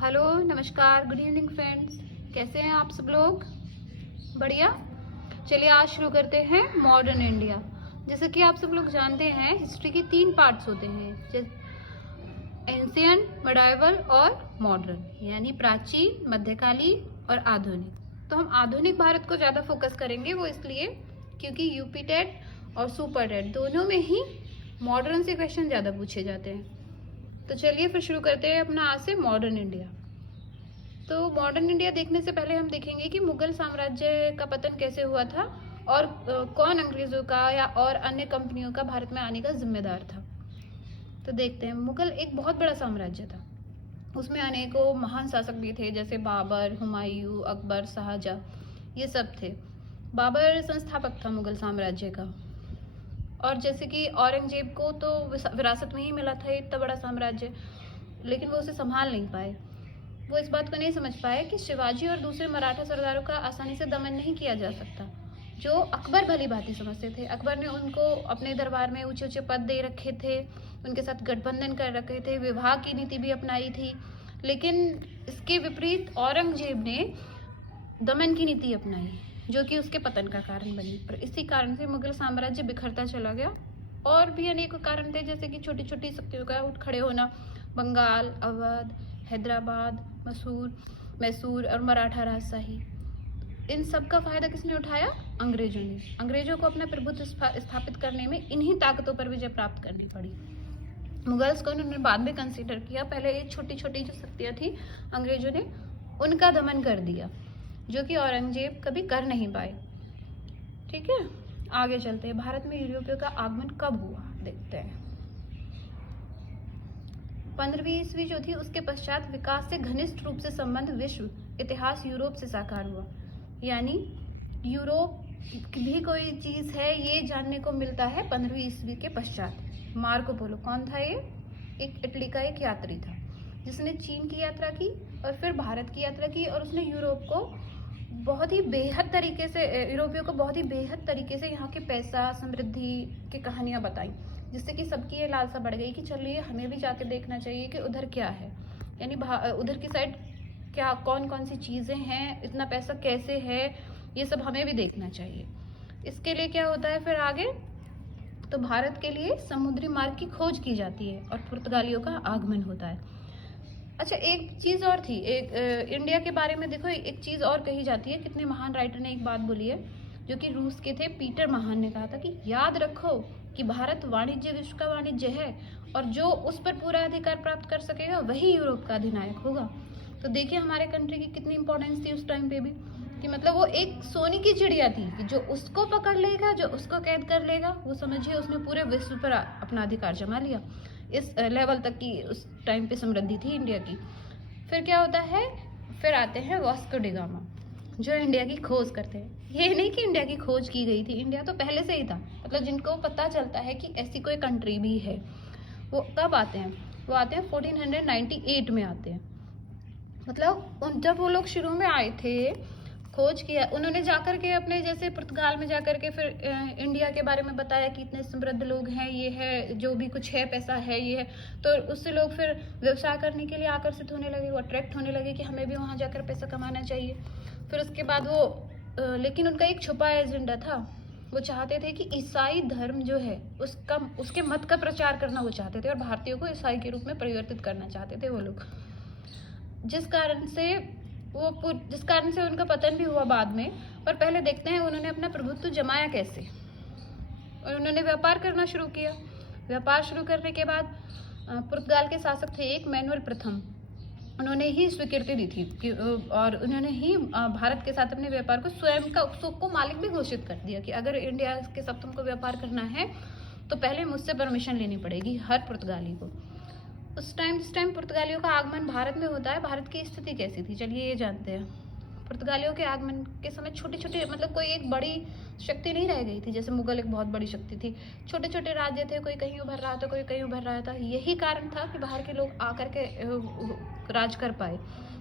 Hello, नमस्कार, good evening friends. कैसे हैं आप सब लोग? बढ़िया। चलिए आज शुरू करते हैं मॉडर्न इंडिया। जैसे कि आप सब लोग जानते हैं, हिस्ट्री के 3 पार्ट्स होते हैं, एंशियंट, मिडाइवल और मॉडर्न, यानी प्राचीन, मध्यकालीन और आधुनिक। तो हम आधुनिक भारत को ज़्यादा फोकस करेंगे, वो इसलिए क्योंकि यूपी टेट और सुपर टेट दोनों में ही मॉडर्न से क्वेश्चन ज़्यादा पूछे जाते हैं। तो चलिए फिर शुरू करते हैं अपना आज से मॉडर्न इंडिया। तो मॉडर्न इंडिया देखने से पहले हम देखेंगे कि मुगल साम्राज्य का पतन कैसे हुआ था और कौन अंग्रेजों का या और अन्य कंपनियों का भारत में आने का जिम्मेदार था। तो देखते हैं, मुगल एक बहुत बड़ा साम्राज्य था। उसमें अनेकों महान शासक भी थे, जैसे बाबर, हुमायूं, अकबर, शाहजहां, ये सब थे। बाबर संस्थापक था मुगल साम्राज्य का। और जैसे कि औरंगजेब को तो विरासत में ही मिला था इतना बड़ा साम्राज्य, लेकिन वो उसे संभाल नहीं पाए। वो इस बात को नहीं समझ पाए कि शिवाजी और दूसरे मराठा सरदारों का आसानी से दमन नहीं किया जा सकता, जो अकबर भली भांति समझते थे। अकबर ने उनको अपने दरबार में ऊंचे ऊंचे पद दे रखे थे, उनके साथ गठबंधन कर रखे थे, विवाह की नीति भी अपनाई थी। लेकिन इसके विपरीत औरंगजेब ने दमन की नीति अपनाई, जो कि उसके पतन का कारण बनी। पर इसी कारण से मुगल साम्राज्य बिखरता चला गया। और भी अनेक कारण थे, जैसे कि छोटी छोटी शक्तियों का उठ खड़े होना, बंगाल, अवध, हैदराबाद, मैसूर और मराठा राजशाही। इन सब का फायदा किसने उठाया? अंग्रेजों ने। अंग्रेजों को अपना प्रभुत्व स्थापित करने में इन्हीं ताकतों पर विजय प्राप्त करनी पड़ी। मुगल्स को उन्होंने बाद में कंसीडर किया, पहले ये छोटी छोटी जो शक्तियां थी अंग्रेजों ने उनका दमन कर दिया, जो कि औरंगजेब कभी कर नहीं पाए। ठीक है, आगे चलते हैं। भारत में यूरोपियों का आगमन कब हुआ, देखते हैं। 15वीं ईस्वी जो थी, उसके पश्चात विकास से घनिष्ठ रूप से संबंध विश्व इतिहास यूरोप से साकार हुआ। यानी यूरोप भी कोई चीज है, ये जानने को मिलता है 15वीं ईस्वी के पश्चात। मार्को पोलो कौन था? ये एक इटली का एक यात्री था, जिसने चीन की यात्रा की और फिर भारत की यात्रा की, और उसने यूरोप को बहुत ही बेहद तरीके से, यूरोपियों को बहुत ही बेहद तरीके से यहाँ के पैसा, समृद्धि की कहानियां बताई, जिससे कि सबकी ये लालसा बढ़ गई कि चलिए हमें भी जाके देखना चाहिए कि उधर क्या है, यानी उधर की साइड क्या कौन कौन सी चीज़ें हैं, इतना पैसा कैसे है, ये सब हमें भी देखना चाहिए। इसके लिए क्या होता है फिर आगे? तो भारत के लिए समुद्री मार्ग की खोज की जाती है और पुर्तगालियों का आगमन होता है। अच्छा, एक चीज़ और थी, एक इंडिया के बारे में देखो, एक चीज़ और कही जाती है। कितने महान राइटर ने एक बात बोली है, जो कि रूस के थे, पीटर महान ने कहा था कि याद रखो कि भारत वाणिज्य विश्व का वाणिज्य है, और जो उस पर पूरा अधिकार प्राप्त कर सकेगा वही यूरोप का अधिनायक होगा। तो देखिए हमारे कंट्री की कितनी इंपॉर्टेंस थी उस टाइम पे भी, कि मतलब वो एक सोने की चिड़िया थी कि जो उसको पकड़ लेगा, जो उसको कैद कर लेगा, वो समझिए उसने पूरे विश्व पर अपना अधिकार जमा लिया। इस लेवल तक की उस टाइम पे समृद्धि थी इंडिया की। फिर क्या होता है? फिर आते हैं वास्को डी गामा, जो इंडिया की खोज करते हैं। ये नहीं कि इंडिया की खोज की गई थी, इंडिया तो पहले से ही था, मतलब जिनको पता चलता है कि ऐसी कोई कंट्री भी है, वो कब आते हैं? वो आते हैं 1498 में आते हैं। मतलब जब वो लोग शुरू में आए थे, खोज किया उन्होंने, जाकर के अपने जैसे पुर्तगाल में जाकर के फिर इंडिया के बारे में बताया कि इतने समृद्ध लोग हैं, ये है, जो भी कुछ है, पैसा है, ये है। तो उससे लोग फिर व्यवसाय करने के लिए आकर्षित होने लगे, वो अट्रैक्ट होने लगे कि हमें भी वहाँ जाकर पैसा कमाना चाहिए। फिर उसके बाद वो लेकिन उनका एक छुपा एजेंडा था। वो चाहते थे कि ईसाई धर्म जो है उसके मत का प्रचार करना वो चाहते थे, और भारतीयों को ईसाई के रूप में परिवर्तित करना चाहते थे वो लोग, जिस कारण से उनका पतन भी हुआ बाद में। पर पहले देखते हैं उन्होंने अपना प्रभुत्व जमाया कैसे। और उन्होंने व्यापार करना शुरू किया। व्यापार शुरू करने के बाद पुर्तगाल के शासक थे एक मैनुअल प्रथम, उन्होंने ही स्वीकृति दी थी कि और उन्होंने ही भारत के साथ अपने व्यापार को स्वयं को मालिक भी घोषित कर दिया कि अगर इंडिया के साथ तुमको व्यापार करना है तो पहले मुझसे परमिशन लेनी पड़ेगी हर पुर्तगाली को। जिस टाइम पुर्तगालियों का आगमन भारत में होता है, भारत की स्थिति कैसी थी, चलिए ये जानते हैं। पुर्तगालियों के आगमन के समय छोटे छोटे, मतलब कोई एक बड़ी शक्ति नहीं रह गई थी, जैसे मुगल एक बहुत बड़ी शक्ति थी। छोटे छोटे राज्य थे, कोई कहीं उभर रहा था, कोई कहीं उभर रहा था। यही कारण था कि बाहर के लोग आकर के राज कर पाए।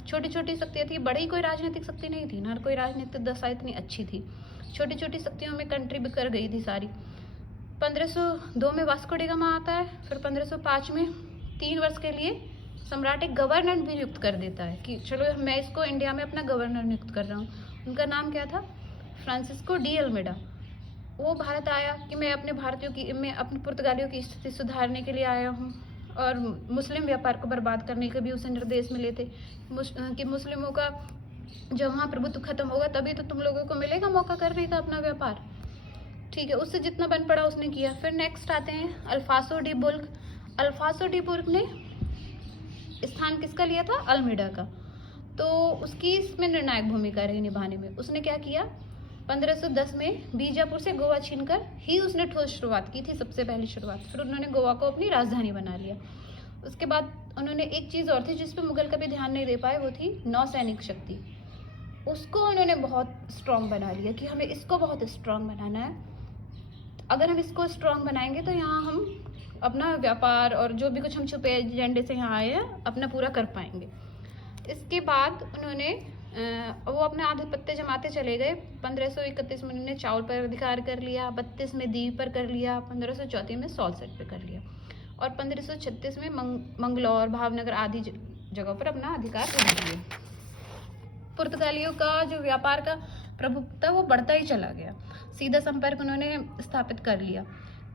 छोटी छोटी शक्तियाँ थी, बड़ी कोई राजनीतिक शक्ति नहीं थी, ना कोई राजनीतिक दशा इतनी अच्छी थी। छोटी छोटी शक्तियों में कंट्री बिखर गई थी सारी। 1502 में वास्को डी गामा आता है, फिर 1505 में 3 वर्ष के लिए सम्राट एक गवर्नर भी नियुक्त कर देता है कि चलो मैं इसको इंडिया में अपना गवर्नर नियुक्त कर रहा हूँ। उनका नाम क्या था? Francisco de Almeida. वो भारत आया कि मैं अपने पुर्तगालियों की स्थिति सुधारने के लिए आया हूँ, और मुस्लिम व्यापार को बर्बाद करने के भी उसे निर्देश मिले थे कि मुस्लिमों का जब वहाँ प्रभुत्व खत्म होगा तभी तो तुम लोगों को मिलेगा मौका करने का अपना व्यापार। ठीक है, उससे जितना बन पड़ा उसने किया। फिर नेक्स्ट आते हैं अल्फासो डी बुल्क। अल्फासो डी बुल्क ने स्थान किसका लिया था? अल्मेडा का। तो उसकी इसमें निर्णायक भूमिका रही निभाने में। उसने क्या किया? 1510 में बीजापुर से गोवा छीनकर ही उसने ठोस शुरुआत की थी, सबसे पहली शुरुआत। फिर उन्होंने गोवा को अपनी राजधानी बना लिया। उसके बाद उन्होंने एक चीज़ और थी जिस पर मुगल कभी ध्यान नहीं दे पाए, वो थी नौसैनिक शक्ति। उसको उन्होंने बहुत स्ट्रांग बना लिया कि हमें इसको बहुत स्ट्रांग बनाना है। अगर हम इसको स्ट्रांग बनाएंगे तो यहाँ हम अपना व्यापार और जो भी कुछ हम छुपे एजेंडे से यहाँ आए हैं अपना पूरा कर पाएंगे। इसके बाद उन्होंने वो अपने आधिपत्य जमाते चले गए। 1531 में उन्होंने चावल पर अधिकार कर लिया, 32 में दीव पर कर लिया, 1534 में सॉल्सेट पर कर लिया, और 1536 में मंगलौर, भावनगर आदि जगहों पर अपना अधिकार कर लिया। पुर्तगालियों का जो व्यापार का प्रभुत्व था वो बढ़ता ही चला गया। सीधा संपर्क उन्होंने स्थापित कर लिया।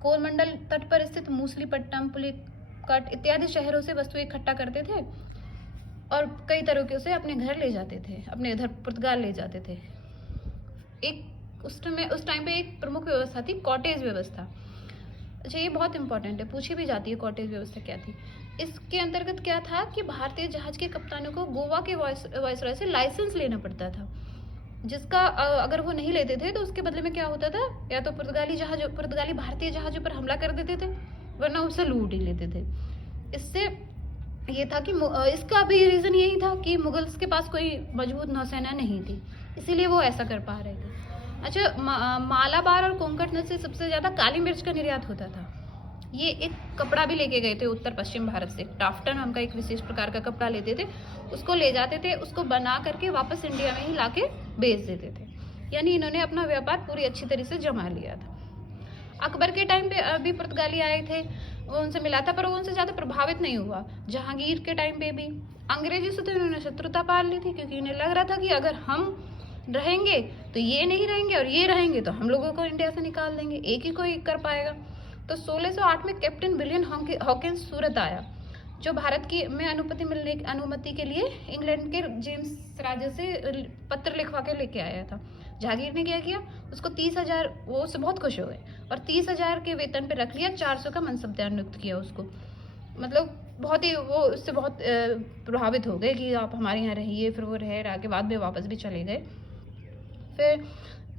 कोरमंडल तट पर स्थित मूसलीपट्टनम, पुलिकट इत्यादि शहरों से वस्तु इकट्ठा करते थे और कई तरीकों से अपने घर ले जाते थे, अपने इधर पुर्तगाल ले जाते थे। उस टाइम पे एक प्रमुख व्यवस्था थी कॉटेज व्यवस्था। अच्छा, ये बहुत इंपॉर्टेंट है, पूछी भी जाती है कॉटेज व्यवस्था क्या थी। इसके अंतर्गत क्या था कि भारतीय जहाज के कप्तानों को गोवा के वायसरॉय से लाइसेंस लेना पड़ता था, जिसका अगर वो नहीं लेते थे तो उसके बदले में क्या होता था, या तो पुर्तगाली भारतीय जहाजों पर हमला कर देते थे, वरना उससे लूट ही लेते थे। इससे ये था कि इसका भी रीज़न यही था कि मुगल्स के पास कोई मजबूत नौसेना नहीं थी, इसीलिए वो ऐसा कर पा रहे थे। अच्छा, मालाबार और कोंकण से सबसे ज़्यादा काली मिर्च का निर्यात होता था। ये एक कपड़ा भी लेके गए थे उत्तर पश्चिम भारत से, टाफ्टन नाम का एक विशेष प्रकार का कपड़ा लेते थे, उसको ले जाते थे, उसको बना करके वापस इंडिया में ही लाके बेच देते थे। यानी इन्होंने अपना व्यापार पूरी अच्छी तरह से जमा लिया था। अकबर के टाइम पे अभी पुर्तगाली आए थे, वो उनसे मिला था, पर वो उनसे ज़्यादा प्रभावित नहीं हुआ। जहांगीर के टाइम पे भी अंग्रेजों से तो इन्होंने शत्रुता पाल ली थी, क्योंकि इन्हें लग रहा था कि अगर हम रहेंगे तो ये नहीं रहेंगे, और ये रहेंगे तो हम लोगों को इंडिया से निकाल देंगे, एक ही कोई कर पाएगा। तो 1608 में कैप्टन विलियम हॉकिंस सूरत आया, जो भारत की में अनुमति के लिए इंग्लैंड के जेम्स राजा से पत्र लिखवा के लेके आया था। जहांगीर ने क्या किया, उसको 30,000, वो उससे बहुत खुश हो गए और 30,000 के वेतन पे रख लिया, 400 का मनसबदार नियुक्त किया उसको। मतलब बहुत ही वो उससे बहुत प्रभावित हो गए कि आप हमारे यहाँ रहिए। फिर वो रह के बाद में वापस भी चले गए। फिर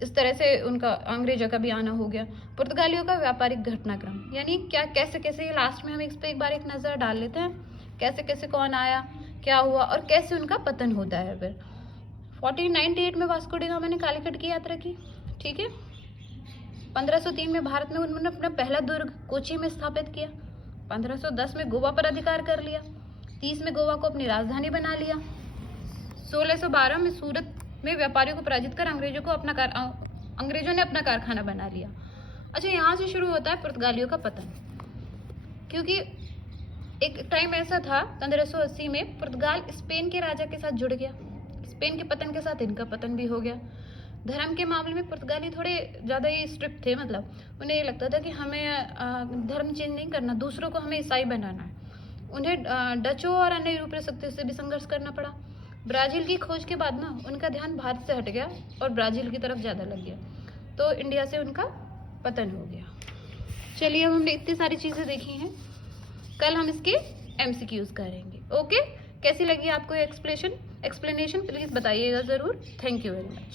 इस तरह से उनका अंग्रेजों का भी आना हो गया। पुर्तगालियों का व्यापारिक घटनाक्रम, यानी क्या कैसे कैसे, लास्ट में हम इस पर एक बार एक नज़र डाल लेते हैं, कैसे कैसे कौन आया, क्या हुआ और कैसे उनका पतन होता है। फिर 1498 में वास्को डी गामा ने कालीकट की यात्रा की, ठीक है। 1503 में भारत में उन्होंने अपना पहला दुर्ग कोची में स्थापित किया। 1510 में गोवा पर अधिकार कर लिया। 30 में गोवा को अपनी राजधानी बना लिया। 1612 में सूरत में व्यापारियों को पराजित कर अंग्रेजों ने अपना कारखाना बना लिया। अच्छा, यहाँ से शुरू होता है पुर्तगालियों का पतन, क्योंकि एक टाइम ऐसा था 1580 में पुर्तगाल स्पेन के राजा के साथ जुड़ गया। स्पेन के पतन के साथ इनका पतन भी हो गया। धर्म के मामले में पुर्तगाली थोड़े ज़्यादा ही स्ट्रिक्ट थे, मतलब उन्हें ये लगता था कि हमें धर्म चेंज नहीं करना, दूसरों को हमें ईसाई बनाना है। उन्हें डचों और अन्य यूरोपीय शक्तियों से भी संघर्ष करना पड़ा। ब्राज़ील की खोज के बाद ना उनका ध्यान भारत से हट गया और ब्राज़ील की तरफ ज़्यादा लग गया, तो इंडिया से उनका पतन हो गया। चलिए, अब हमने इतनी सारी चीज़ें देखी हैं, कल हम इसके MCQs करेंगे। ओके, कैसी लगी आपको ये एक्सप्लेनेशन प्लीज़ बताइएगा ज़रूर। Thank you very much.